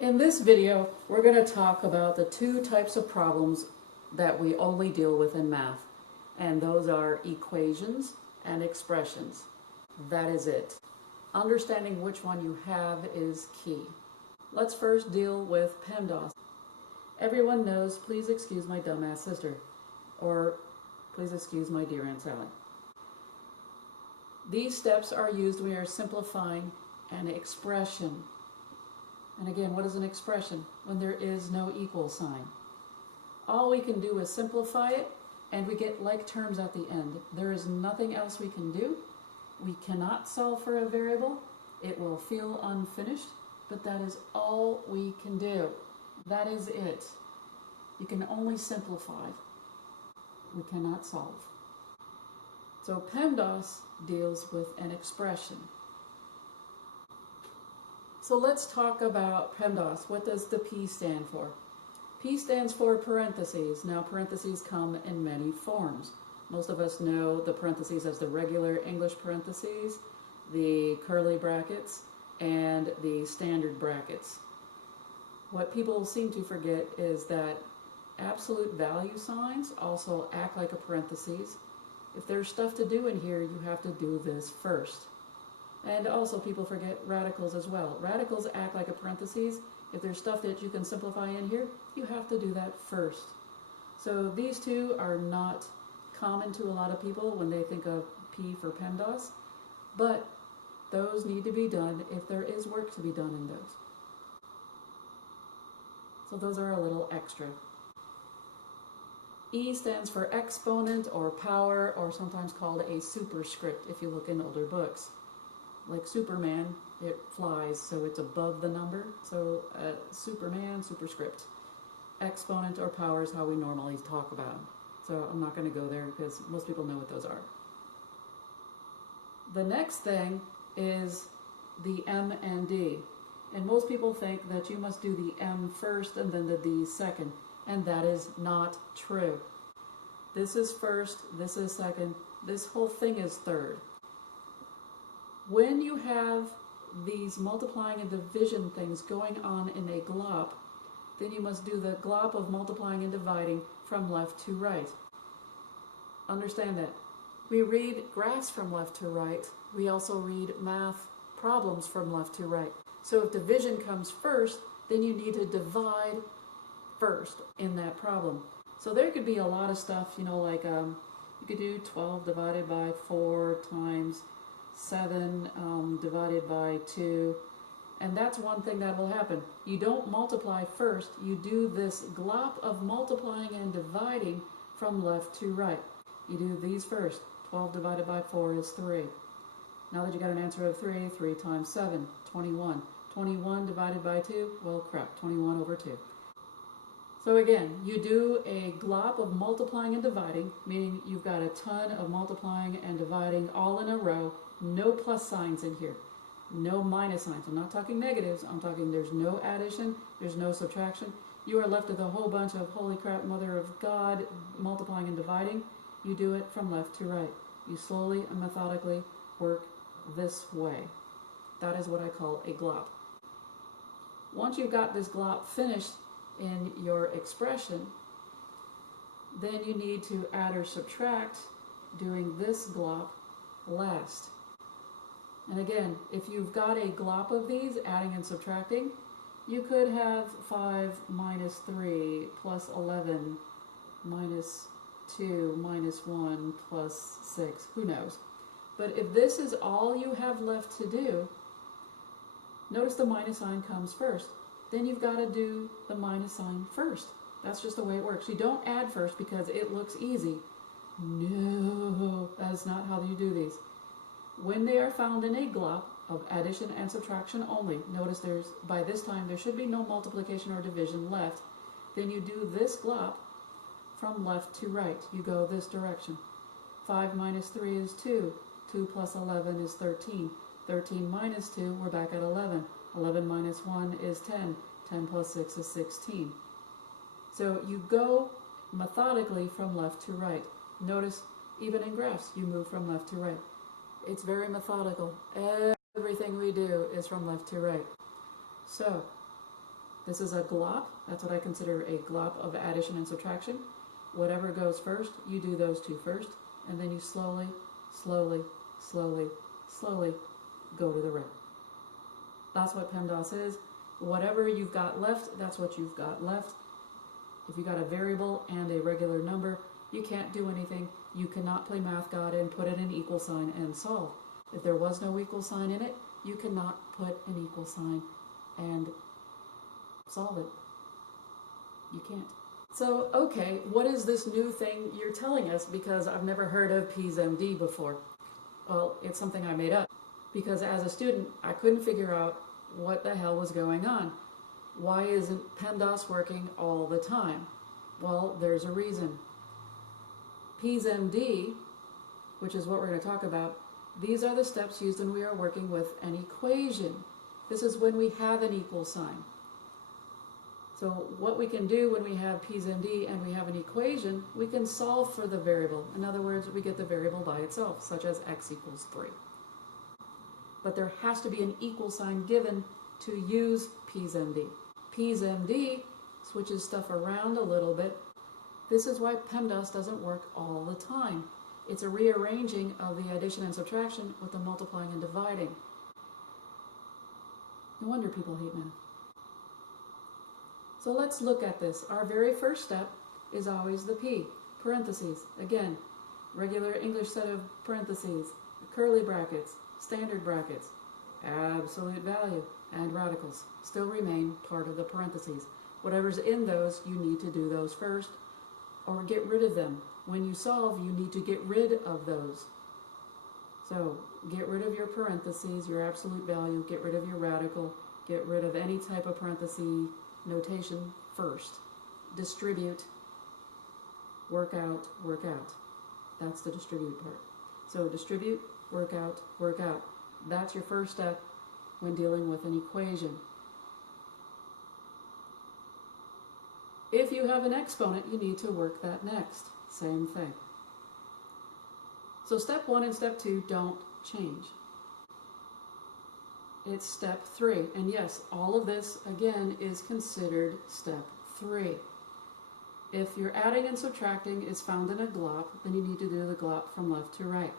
In this video, we're going to talk about the two types of problems that we only deal with in math, and those are equations and expressions. That is it. Understanding which one you have is key. Let's first deal with PEMDAS. Everyone knows, please excuse my dumbass sister, or please excuse my dear Aunt Sally. These steps are used when we are simplifying an expression. And again, what is an expression? When there is no equal sign. All we can do is simplify it, and we get like terms at the end. There is nothing else we can do. We cannot solve for a variable. It will feel unfinished, but that is all we can do. That is it. You can only simplify. We cannot solve. So PEMDAS deals with an expression. So let's talk about PEMDAS. What does the P stand for? P stands for parentheses. Now parentheses come in many forms. Most of us know the parentheses as the regular English parentheses, the curly brackets, and the standard brackets. What people seem to forget is that absolute value signs also act like a parentheses. If there's stuff to do in here, you have to do this first. And also people forget radicals as well. Radicals act like a parentheses. If there's stuff that you can simplify in here, you have to do that first. So these two are not common to a lot of people when they think of P for PEMDAS, but those need to be done if there is work to be done in those. So those are a little extra. E stands for exponent or power, or sometimes called a superscript if you look in older books. Like Superman, it flies, so it's above the number. So Superman, superscript. Exponent or power is how we normally talk about them. So I'm not going to go there because most people know what those are. The next thing is the M and D. And most people think that you must do the M first and then the D second. And that is not true. This is first, this is second, this whole thing is third. When you have these multiplying and division things going on in a glop, then you must do the glop of multiplying and dividing from left to right. Understand that. We read graphs from left to right. We also read math problems from left to right. So if division comes first, then you need to divide first in that problem. So there could be a lot of stuff, like you could do 12 divided by 4 times 7 divided by 2, and that's one thing that will happen. You don't multiply first, you do this glop of multiplying and dividing from left to right. You do these first. 12 divided by 4 is 3. Now that you got an answer of 3, 3 times 7, 21. 21 divided by 2, well crap, 21 over 2. So again, you do a glop of multiplying and dividing, meaning you've got a ton of multiplying and dividing all in a row. No plus signs in here. No minus signs. I'm not talking negatives. I'm talking there's no addition. There's no subtraction. You are left with a whole bunch of holy crap, mother of God, multiplying and dividing. You do it from left to right. You slowly and methodically work this way. That is what I call a glop. Once you've got this glop finished in your expression, then you need to add or subtract doing this glop last. And again, if you've got a glop of these, adding and subtracting, you could have 5 minus 3 plus 11 minus 2 minus 1 plus 6. Who knows? But if this is all you have left to do, notice the minus sign comes first. Then you've got to do the minus sign first. That's just the way it works. You don't add first because it looks easy. No, that's not how you do these. When they are found in a glop of addition and subtraction only, notice by this time there should be no multiplication or division left, then you do this glop from left to right. You go this direction. 5 minus 3 is 2. 2 plus 11 is 13. 13 minus 2, we're back at 11. 11 minus 1 is 10. 10 plus 6 is 16. So you go methodically from left to right. Notice, even in graphs, you move from left to right. It's very methodical. Everything we do is from left to right. So, This is a glop. That's what I consider a glop of addition and subtraction. Whatever goes first, you do those two first, and then you slowly, slowly, slowly, slowly go to the right. That's what PEMDAS is. Whatever you've got left, that's what you've got left. If you got a variable and a regular number, you can't do anything. You cannot play Math God and put in an equal sign and solve. If there was no equal sign in it, you cannot put an equal sign and solve it. You can't. So, okay, what is this new thing you're telling us? Because I've never heard of PEASMD before. Well, it's something I made up. Because as a student, I couldn't figure out what the hell was going on. Why isn't PEMDAS working all the time? Well, there's a reason. PEASMD, which is what we're going to talk about, these are the steps used when we are working with an equation. This is when we have an equal sign. So what we can do when we have PEASMD and we have an equation, we can solve for the variable. In other words, we get the variable by itself, such as x equals 3. But there has to be an equal sign given to use PEASMD. PEASMD switches stuff around a little bit. This is why PEMDAS doesn't work all the time. It's a rearranging of the addition and subtraction with the multiplying and dividing. No wonder people hate math. So let's look at this. Our very first step is always the P, parentheses. Again, regular English set of parentheses, curly brackets, standard brackets, absolute value, and radicals still remain part of the parentheses. Whatever's in those, you need to do those first or get rid of them. When you solve, you need to get rid of those. So get rid of your parentheses, your absolute value, get rid of your radical, get rid of any type of parenthesis notation first. Distribute, work out, work out. That's the distribute part. So distribute, work out, work out. That's your first step when dealing with an equation. If you have an exponent, you need to work that next. Same thing. So step 1 and step 2 don't change. It's step 3. And yes, all of this, again, is considered step 3. If your adding and subtracting is found in a glop, then you need to do the glop from left to right.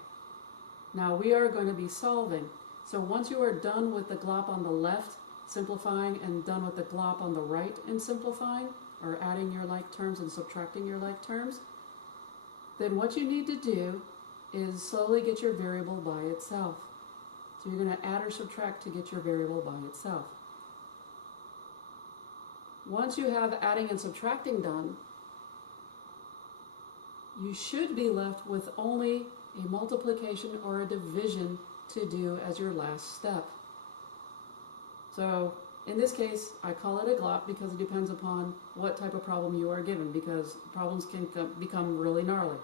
Now we are going to be solving. So once you are done with the glop on the left, simplifying, and done with the glop on the right and simplifying, or adding your like terms and subtracting your like terms, then what you need to do is slowly get your variable by itself. So you're going to add or subtract to get your variable by itself. Once you have adding and subtracting done, you should be left with only a multiplication or a division to do as your last step. So in this case, I call it a glop because it depends upon what type of problem you are given, because problems can become really gnarly.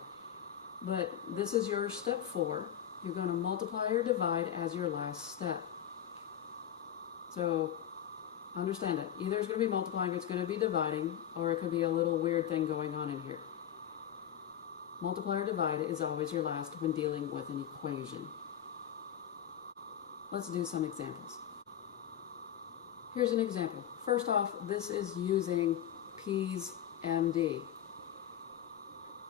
But this is your step 4. You're going to multiply or divide as your last step. So understand it. Either it's going to be multiplying, it's going to be dividing, or it could be a little weird thing going on in here. Multiply or divide is always your last when dealing with an equation. Let's do some examples. Here's an example. First off, this is using PEASMD.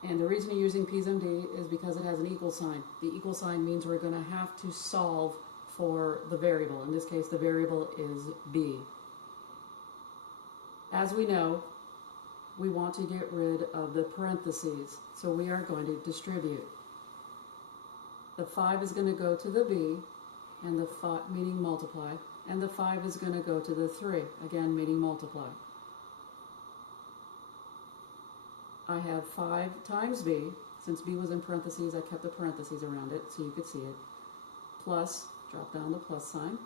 And the reason you're using PEASMD is because it has an equal sign. The equal sign means we're going to have to solve for the variable. In this case, the variable is b. As we know, we want to get rid of the parentheses, so we are going to distribute. The 5 is going to go to the b, and the 5, meaning multiply, and the 5 is going to go to the 3, again meaning multiply. I have 5 times b. Since b was in parentheses, I kept the parentheses around it so you could see it. Plus, drop down the plus sign.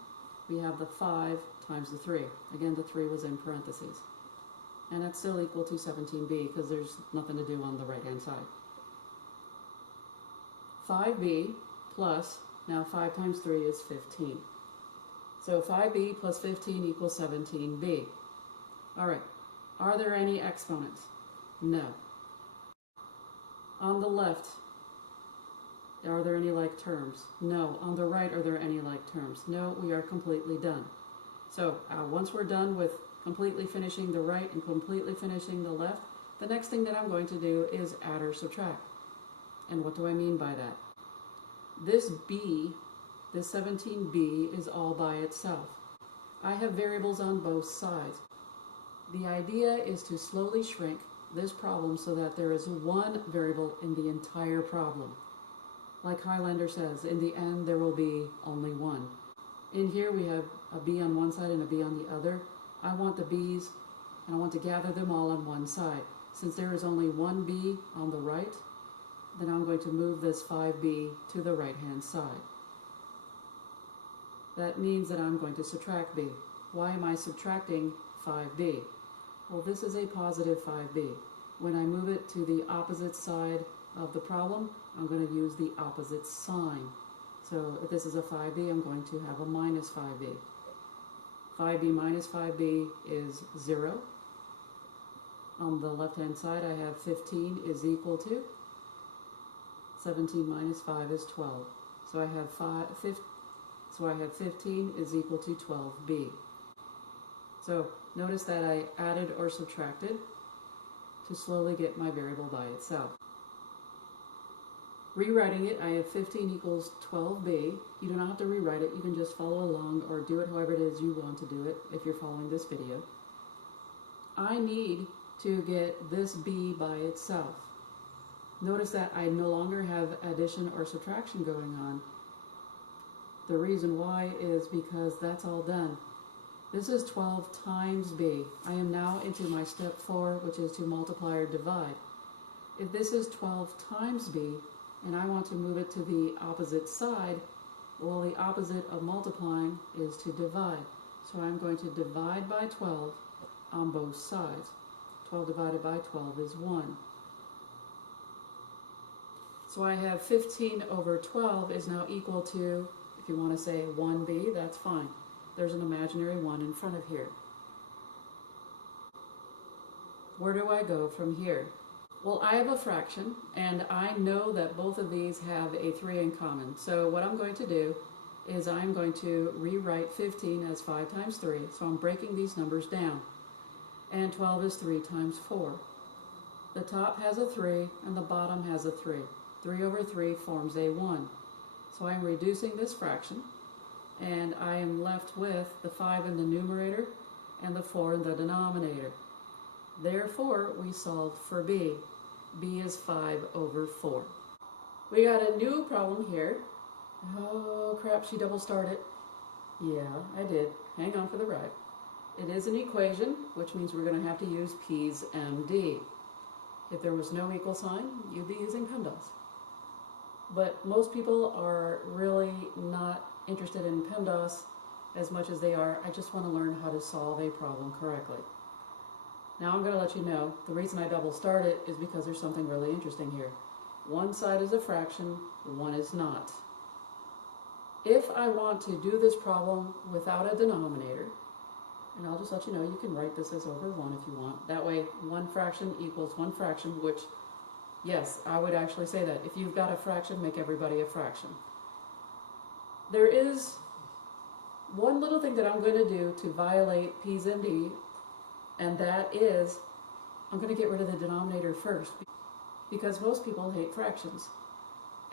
We have the 5 times the 3. Again, the 3 was in parentheses. And that's still equal to 17b because there's nothing to do on the right-hand side. 5b plus, now 5 times 3 is 15. So 5b plus 15 equals 17b. All right, are there any exponents? No. On the left, are there any like terms? No. On the right, are there any like terms? No, we are completely done. So once we're done with completely finishing the right and completely finishing the left, the next thing that I'm going to do is add or subtract. And what do I mean by that? This b, this 17b, is all by itself. I have variables on both sides. The idea is to slowly shrink this problem so that there is one variable in the entire problem. Like Highlander says, in the end there will be only one. In here we have a b on one side and a b on the other. I want the b's and I want to gather them all on one side. Since there is only one b on the right, then I'm going to move this 5b to the right hand side. That means that I'm going to subtract b. Why am I subtracting 5b? Well, this is a positive 5b. When I move it to the opposite side of the problem, I'm going to use the opposite sign. So if this is a 5b, I'm going to have a minus 5b. 5b minus 5b is 0. On the left-hand side, I have 15 is equal to 17 minus 5 is 12. So I have 15 is equal to 12b. So notice that I added or subtracted to slowly get my variable by itself. Rewriting it, I have 15 equals 12b. You do not have to rewrite it. You can just follow along or do it however it is you want to do it if you're following this video. I need to get this b by itself. Notice that I no longer have addition or subtraction going on. The reason why is because that's all done. This is 12 times b. I am now into my step 4, which is to multiply or divide. If this is 12 times b, and I want to move it to the opposite side, well, the opposite of multiplying is to divide. So I'm going to divide by 12 on both sides. 12 divided by 12 is 1. So I have 15 over 12 is now equal to, if you want to say 1b, that's fine. There's an imaginary 1 in front of here. Where do I go from here? Well, I have a fraction, and I know that both of these have a 3 in common. So what I'm going to do is I'm going to rewrite 15 as 5 times 3. So I'm breaking these numbers down. And 12 is 3 times 4. The top has a 3, and the bottom has a 3. 3 over 3 forms a 1. So I'm reducing this fraction, and I am left with the 5 in the numerator and the 4 in the denominator. Therefore, we solved for b. b is 5 over 4. We got a new problem here. Oh crap, she double started. Yeah, I did. Hang on for the ride. It is an equation, which means we're going to have to use PEASMD. If there was no equal sign, you'd be using PEMDAS. But most people are really not interested in PEMDAS as much as they are, I just want to learn how to solve a problem correctly. Now I'm going to let you know, the reason I double start it is because there's something really interesting here. One side is a fraction, one is not. If I want to do this problem without a denominator, and I'll just let you know, you can write this as over 1 if you want. That way, one fraction equals one fraction, which, yes, I would actually say that. If you've got a fraction, make everybody a fraction. There is one little thing that I'm going to do to violate PEASMD, and that is I'm going to get rid of the denominator first, because most people hate fractions.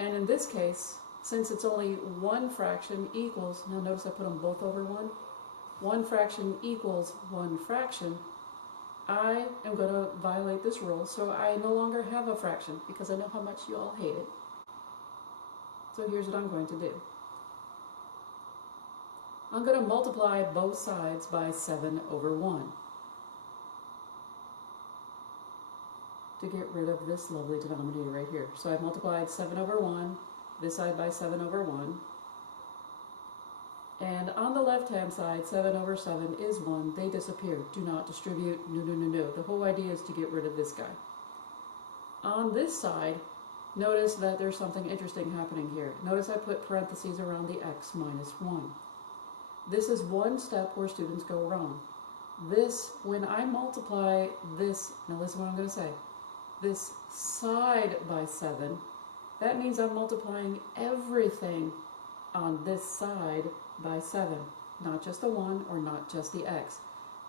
And in this case, since it's only one fraction equals, now notice I put them both over 1, one fraction equals one fraction, I am going to violate this rule, so I no longer have a fraction, because I know how much you all hate it. So here's what I'm going to do. I'm going to multiply both sides by 7 over 1 to get rid of this lovely denominator right here. So I've multiplied 7 over 1, this side by 7 over 1. And on the left-hand side, 7 over 7 is 1. They disappear. Do not distribute. No, no, no, no. The whole idea is to get rid of this guy. On this side, notice that there's something interesting happening here. Notice I put parentheses around the x minus 1. This is one step where students go wrong. This, when I multiply this, now listen what I'm going to say, this side by 7, that means I'm multiplying everything on this side by 7, not just the 1 or not just the x.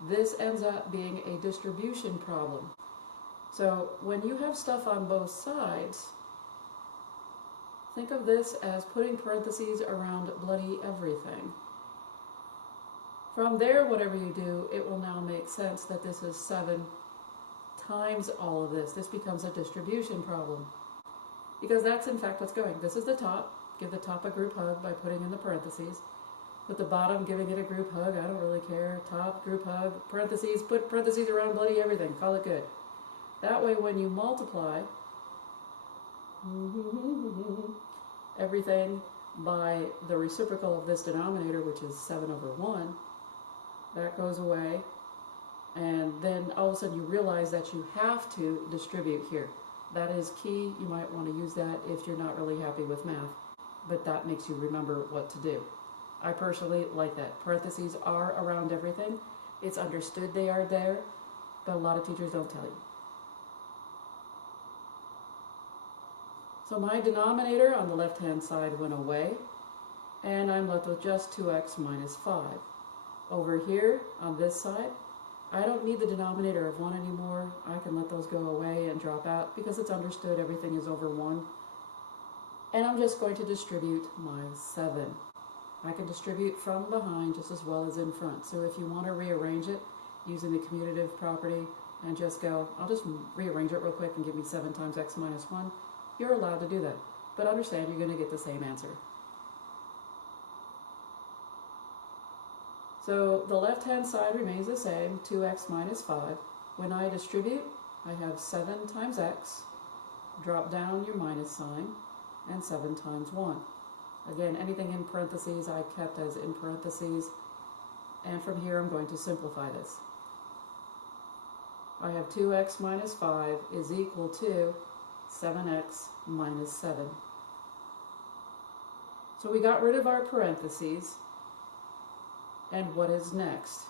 this ends up being a distribution problem. So when you have stuff on both sides, think of this as putting parentheses around bloody everything. From there, whatever you do, it will now make sense that this is 7 times all of this. This becomes a distribution problem. Because that's in fact what's going. This is the top. Give the top a group hug by putting in the parentheses. With the bottom, giving it a group hug. I don't really care. Top, group hug, parentheses. Put parentheses around bloody everything. Call it good. That way when you multiply everything by the reciprocal of this denominator, which is 7 over 1, that goes away. And then all of a sudden you realize that you have to distribute here. That is key. You might want to use that if you're not really happy with math, but that makes you remember what to do. I personally like that. Parentheses are around everything. It's understood they are there, but a lot of teachers don't tell you. So my denominator on the left-hand side went away, and I'm left with just 2x minus 5. Over here, on this side, I don't need the denominator of 1 anymore. I can let those go away and drop out because it's understood everything is over 1. And I'm just going to distribute my 7. I can distribute from behind just as well as in front. So if you want to rearrange it using the commutative property and just go, I'll just rearrange it real quick and give me 7 times x minus 1, you're allowed to do that. But understand you're going to get the same answer. So the left-hand side remains the same, 2x minus 5. When I distribute, I have 7 times x, drop down your minus sign, and 7 times 1. Again, anything in parentheses I kept as in parentheses, and from here I'm going to simplify this. I have 2x minus 5 is equal to 7x minus 7. So we got rid of our parentheses. And what is next?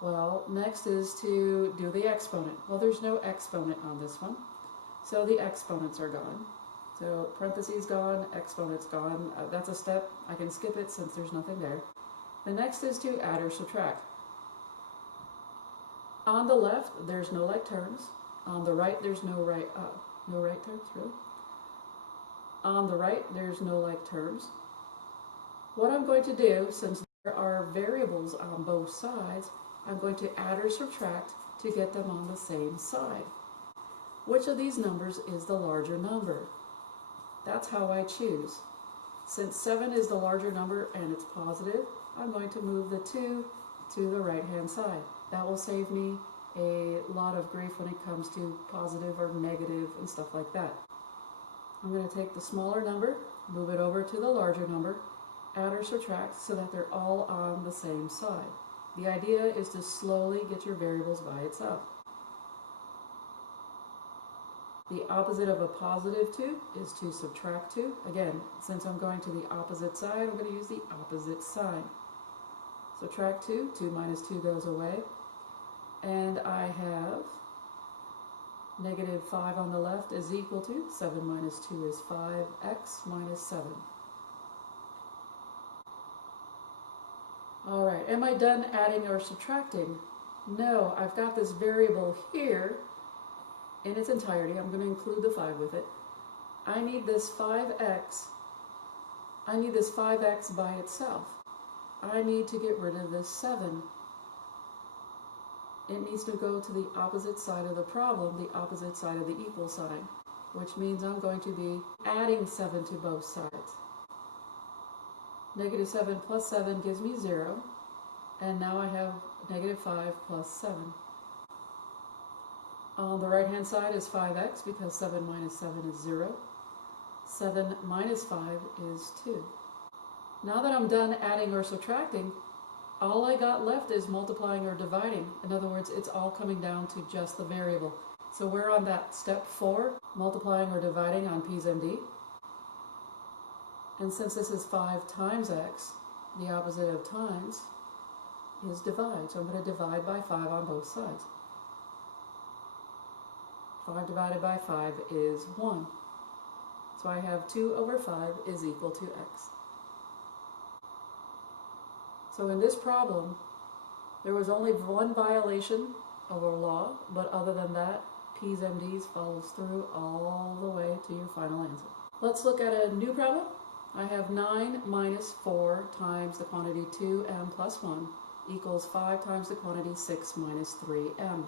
Well, next is to do the exponent. Well, there's no exponent on this one, so the exponents are gone. So parentheses gone, exponents gone. That's a step. I can skip it since there's nothing there. The next is to add or subtract. On the left, there's no like terms. On the right, there's no right terms, really. On the right, there's no like terms. What I'm going to do, since there are variables on both sides, I'm going to add or subtract to get them on the same side. Which of these numbers is the larger number? That's how I choose. Since 7 is the larger number and it's positive, I'm going to move the 2 to the right-hand side. That will save me a lot of grief when it comes to positive or negative and stuff like that. I'm going to take the smaller number, move it over to the larger number, add or subtract so that they're all on the same side. The idea is to slowly get your variables by itself. The opposite of a positive 2 is to subtract 2. Again, since I'm going to the opposite side, I'm going to use the opposite sign. Subtract 2, 2 minus 2 goes away. And I have negative 5 on the left is equal to 7 minus 2 is 5x minus 7. Alright, am I done adding or subtracting? No, I've got this variable here in its entirety. I'm going to include the 5 with it. I need this 5x. I need this 5x by itself. I need to get rid of this 7. It needs to go to the opposite side of the problem, the opposite side of the equal sign, which means I'm going to be adding 7 to both sides. Negative 7 plus 7 gives me 0, and now I have negative 5 plus 7. On the right-hand side is 5x because 7 minus 7 is 0. 7 minus 5 is 2. Now that I'm done adding or subtracting, all I got left is multiplying or dividing. In other words, it's all coming down to just the variable. So we're on that step 4, multiplying or dividing on PEASMD. And since this is 5 times x, the opposite of times is divide. So I'm going to divide by 5 on both sides. 5 divided by 5 is 1. So I have 2 over 5 is equal to x. So in this problem, There was only one violation of our law, but other than that, PEASMDs follows through all the way to your final answer. Let's look at a new problem. I have 9 minus 4 times the quantity 2m plus 1 equals 5 times the quantity 6 minus 3m.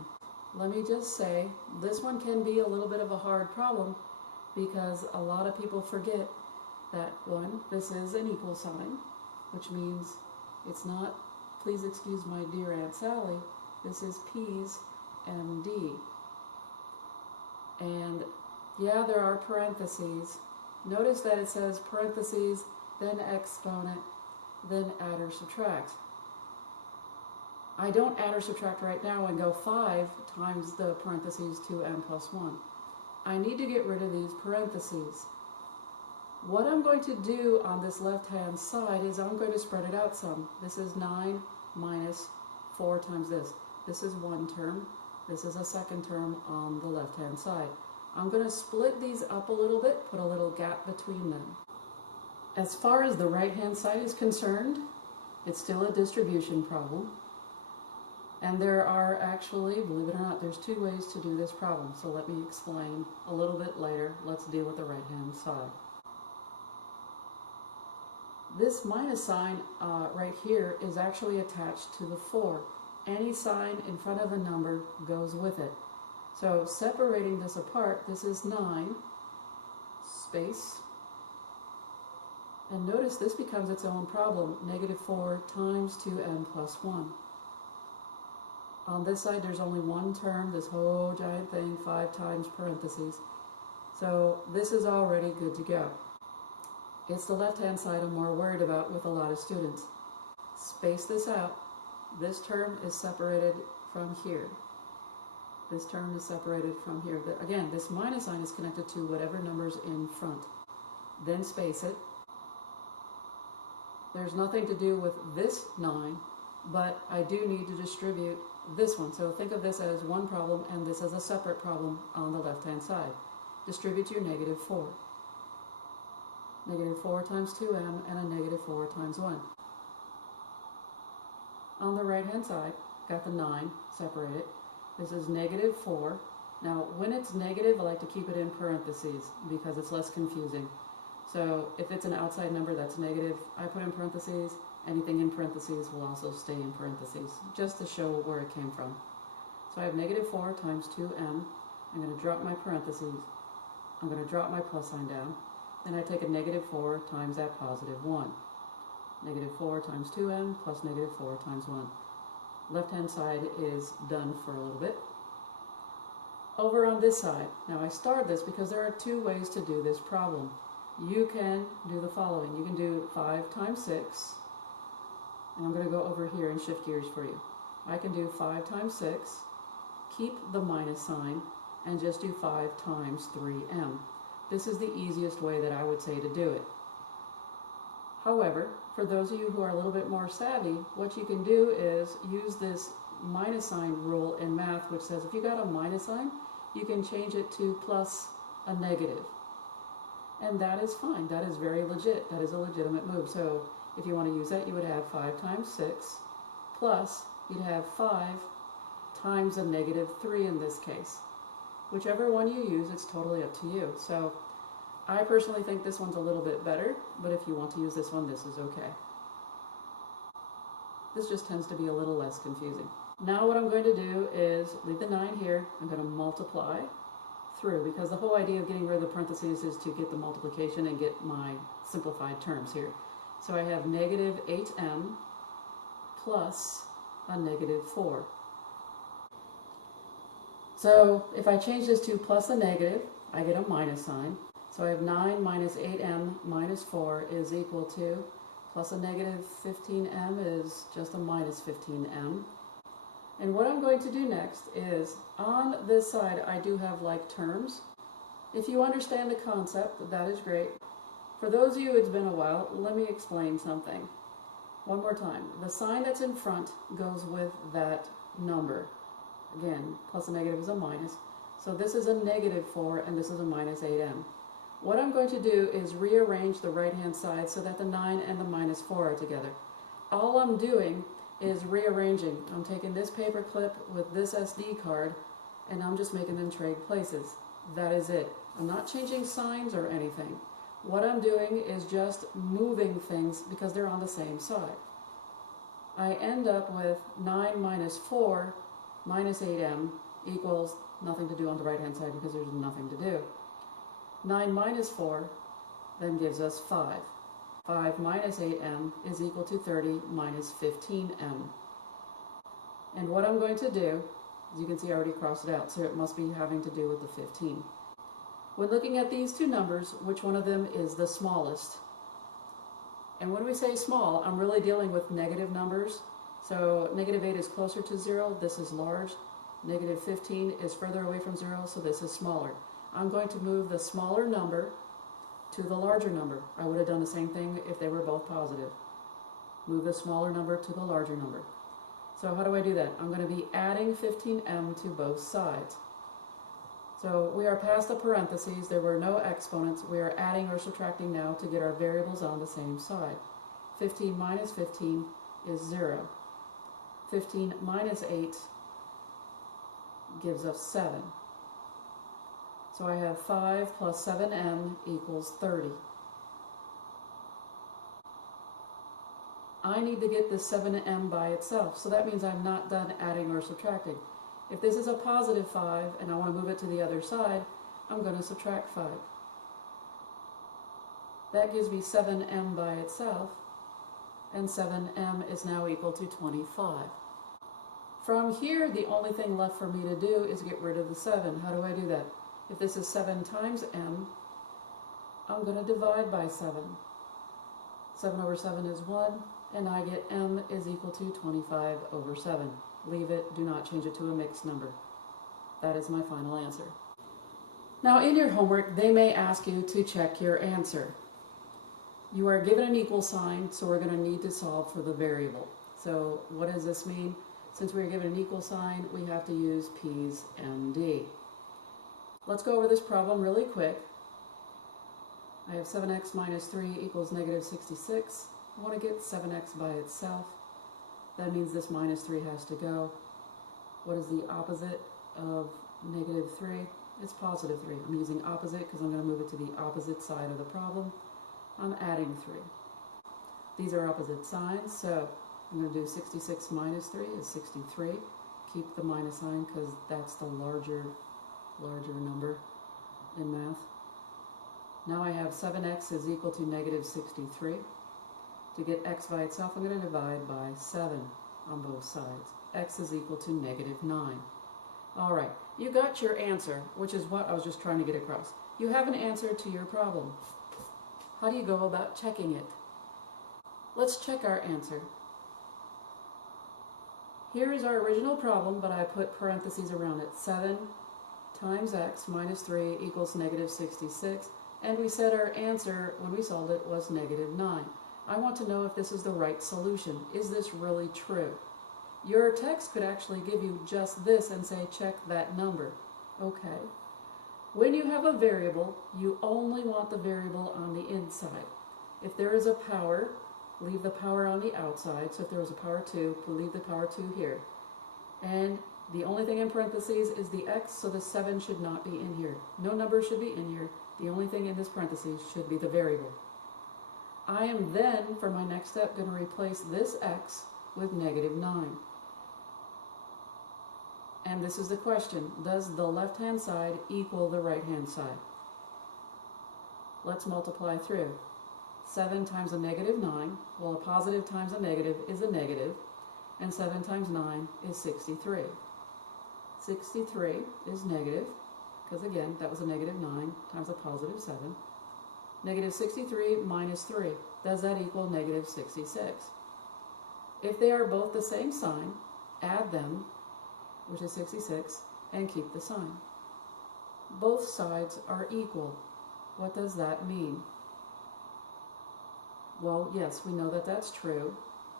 Let me just say, this one can be a little bit of a hard problem because a lot of people forget that, one, this is an equal sign, which means it's not, please excuse my dear Aunt Sally, this is PEASMD. And yeah, there are parentheses. Notice that it says parentheses, then exponent, then add or subtract. I don't add or subtract right now and go 5 times the parentheses 2m plus 1. I need to get rid of these parentheses. What I'm going to do on this left-hand side is I'm going to spread it out some. This is 9 minus 4 times this. This is one term. This is a second term on the left-hand side. I'm going to split these up a little bit, put a little gap between them. As far as the right-hand side is concerned, it's still a distribution problem. And there are actually, believe it or not, there's 2 ways to do this problem. So let me explain a little bit later. Let's deal with the right-hand side. This minus sign right here is actually attached to the 4. Any sign in front of a number goes with it. So separating this apart, this is 9, space. And notice this becomes its own problem, negative 4 times 2m plus 1. On this side, there's only one term, this whole giant thing, 5 times parentheses. So this is already good to go. It's the left-hand side I'm more worried about with a lot of students. Space this out. This term is separated from here. This term is separated from here. Again, this minus sign is connected to whatever number's in front. Then space it. There's nothing to do with this 9, but I do need to distribute this one. So think of this as one problem and this as a separate problem on the left-hand side. Distribute your negative 4. Negative 4 times 2m and a negative 4 times 1. On the right-hand side, got the 9 separated. This is negative 4. Now, when it's negative, I like to keep it in parentheses because it's less confusing. So if it's an outside number that's negative, I put in parentheses. Anything in parentheses will also stay in parentheses, just to show where it came from. So I have negative 4 times 2m. I'm going to drop my parentheses. I'm going to drop my plus sign down. Then I take a negative 4 times that positive 1. Negative 4 times 2m plus negative 4 times 1. Left-hand side is done for a little bit. Over on this side, now I starred this because there are 2 ways to do this problem. You can do the following. You can do 5 times 6. And I'm going to go over here and shift gears for you. I can do 5 times 6, keep the minus sign, and just do 5 times 3m. This is the easiest way that I would say to do it. However, for those of you who are a little bit more savvy, what you can do is use this minus sign rule in math, which says if you got a minus sign, you can change it to plus a negative. And that is fine. That is very legit. That is a legitimate move. So if you want to use that, you would have 5 times 6 plus you'd have 5 times a negative 3 in this case. Whichever one you use, it's totally up to you. So I personally think this one's a little bit better, but if you want to use this one, this is okay. This just tends to be a little less confusing. Now what I'm going to do is leave the 9 here. I'm going to multiply through, because the whole idea of getting rid of the parentheses is to get the multiplication and get my simplified terms here. So I have negative 8m plus a negative 4. So if I change this to plus a negative, I get a minus sign. So I have 9 minus 8m minus 4 is equal to, plus a negative 15m is just a minus 15m. And what I'm going to do next is, on this side I do have like terms. If you understand the concept, that is great. For those of you it's been a while, let me explain something. One more time. The sign that's in front goes with that number. Again, plus a negative is a minus. So this is a negative 4 and this is a minus 8m. What I'm going to do is rearrange the right-hand side so that the 9 and the minus 4 are together. All I'm doing is rearranging. I'm taking this paper clip with this SD card and I'm just making them trade places. That is it. I'm not changing signs or anything. What I'm doing is just moving things because they're on the same side. I end up with 9 minus 4 minus 8m equals nothing to do on the right hand side because there's nothing to do. 9 minus 4 then gives us 5. 5 minus 8m is equal to 30 minus 15m. And what I'm going to do, as you can see I already crossed it out, so it must be having to do with the 15. When looking at these two numbers, which one of them is the smallest? And when we say small, I'm really dealing with negative numbers. So negative 8 is closer to 0, this is large. Negative 15 is further away from 0, so this is smaller. I'm going to move the smaller number to the larger number. I would have done the same thing if they were both positive. Move the smaller number to the larger number. So how do I do that? I'm going to be adding 15m to both sides. So we are past the parentheses, there were no exponents, we are adding or subtracting now to get our variables on the same side. 15 minus 15 is 0. 15 minus 8 gives us 7. So I have 5 plus 7m equals 30. I need to get this 7m by itself, so that means I'm not done adding or subtracting. If this is a positive 5 and I want to move it to the other side, I'm going to subtract 5. That gives me 7m by itself, and 7m is now equal to 25. From here, the only thing left for me to do is get rid of the 7. How do I do that? If this is 7 times m, I'm going to divide by 7. 7 over 7 is 1, and I get m is equal to 25 over 7. Leave it, do not change it to a mixed number. That is my final answer. Now in your homework, they may ask you to check your answer. You are given an equal sign, so we're going to need to solve for the variable. So what does this mean? Since we're given an equal sign, we have to use PEASMD. Let's go over this problem really quick. I have 7x minus 3 equals negative 66. I want to get 7x by itself. That means this minus 3 has to go. What is the opposite of negative 3? It's positive 3. I'm using opposite because I'm going to move it to the opposite side of the problem. I'm adding 3. These are opposite signs, so I'm going to do 66 minus 3 is 63. Keep the minus sign because that's the larger number in math. Now I have 7x is equal to negative 63. To get x by itself, I'm going to divide by 7 on both sides. X is equal to negative 9. Alright, you got your answer, which is what I was just trying to get across. You have an answer to your problem. How do you go about checking it? Let's check our answer. Here is our original problem, but I put parentheses around it. 7 times x minus 3 equals negative 66, and we said our answer when we solved it was negative 9. I want to know if this is the right solution. Is this really true? Your text could actually give you just this and say check that number. Okay. When you have a variable, you only want the variable on the inside. If there is a power, leave the power on the outside. So if there was a power 2, we'll leave the power 2 here. And the only thing in parentheses is the x, so the 7 should not be in here. No number should be in here. The only thing in this parentheses should be the variable. I am then, for my next step, going to replace this x with negative 9. And this is the question, does the left-hand side equal the right-hand side? Let's multiply through. 7 times a negative 9, well, a positive times a negative is a negative, and 7 times 9 is 63. 63 is negative, because again, that was a negative 9 times a positive 7. Negative 63 minus 3, does that equal negative 66? If they are both the same sign, add them, which is 66, and keep the sign. Both sides are equal. What does that mean? Well, yes, we know that that's true.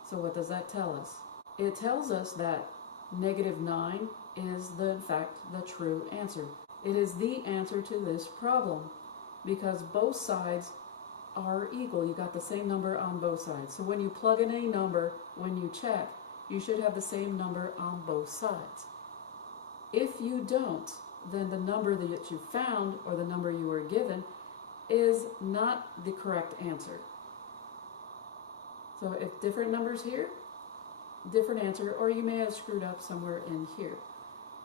So what does that tell us? It tells us that negative 9 is, in fact, the true answer. It is the answer to this problem because both sides are equal. You got the same number on both sides. So when you plug in a number, when you check, you should have the same number on both sides. If you don't, then the number that you found or the number you were given is not the correct answer. So if different numbers here, different answer, or you may have screwed up somewhere in here.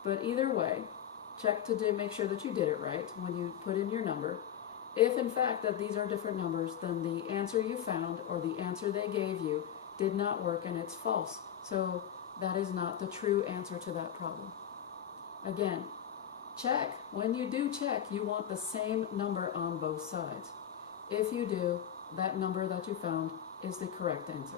But either way, check to make sure that you did it right when you put in your number. If in fact that these are different numbers, then the answer you found or the answer they gave you did not work and it's false. So that is not the true answer to that problem. Again, check. When you do check, you want the same number on both sides. If you do, that number that you found is the correct answer.